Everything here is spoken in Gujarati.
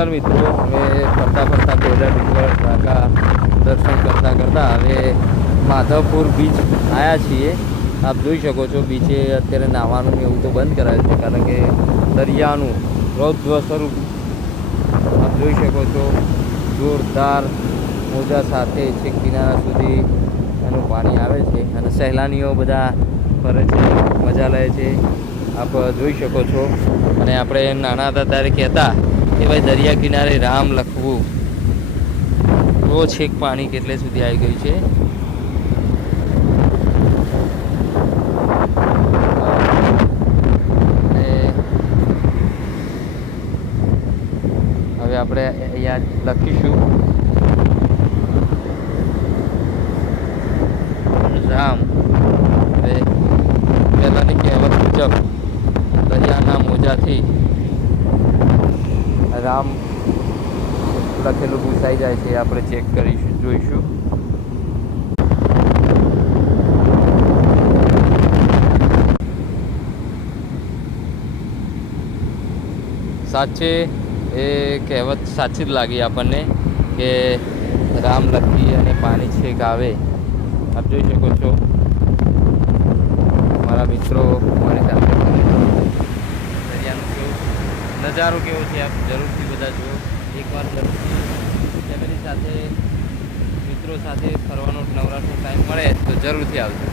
નમસ્કાર મિત્રો, હવે ફરતા ફરતા ગોડા ડુંગર દ્વારકા દર્શન કરતાં કરતાં હવે માધવપુર બીચ આવ્યા છીએ. આપ જોઈ શકો છો બીચે અત્યારે નાહવાનું ને એવું તો બંધ કરાયું છે, કારણ કે દરિયાનું રૌદ્ર સ્વરૂપ આપ જોઈ શકો છો. જોરદાર મોજા સાથે છેક કિનારા સુધી એનું પાણી આવે છે અને સહેલાણીઓ બધા ફરે છે, મજા લે છે, આપ જોઈ શકો છો. અને આપણે નાના હતા ત્યારે કહેતા કે ભાઈ દરિયા કિનારે રામ લખવું, તો છેક પાણી કેટલે સુધી આવી ગયું છે. હવે આપણે અહીંયા લખીશું રામ. હવે પહેલાંની કહેવત મુજબ દરિયાના મોજાથી રામ લખેલું પૂછાઈ જાય છે. આપણે ચેક કરીશું, જોઈશું. સાચે એ કહેવત સાચી જ લાગી આપણને કે રામ લખી અને પાણી છેક આવે. આપ જોઈ શકો છો મારા મિત્રો મારી સાથે દરિયાનું કેવું નજારો કેવો છે આપ જરૂરથી બધા જુઓ. એકવાર જરૂરથી ફેમિલી સાથે મિત્રો સાથે ફરવાનો નવરાશનો ટાઈમ મળે તો જરૂરથી આવજો.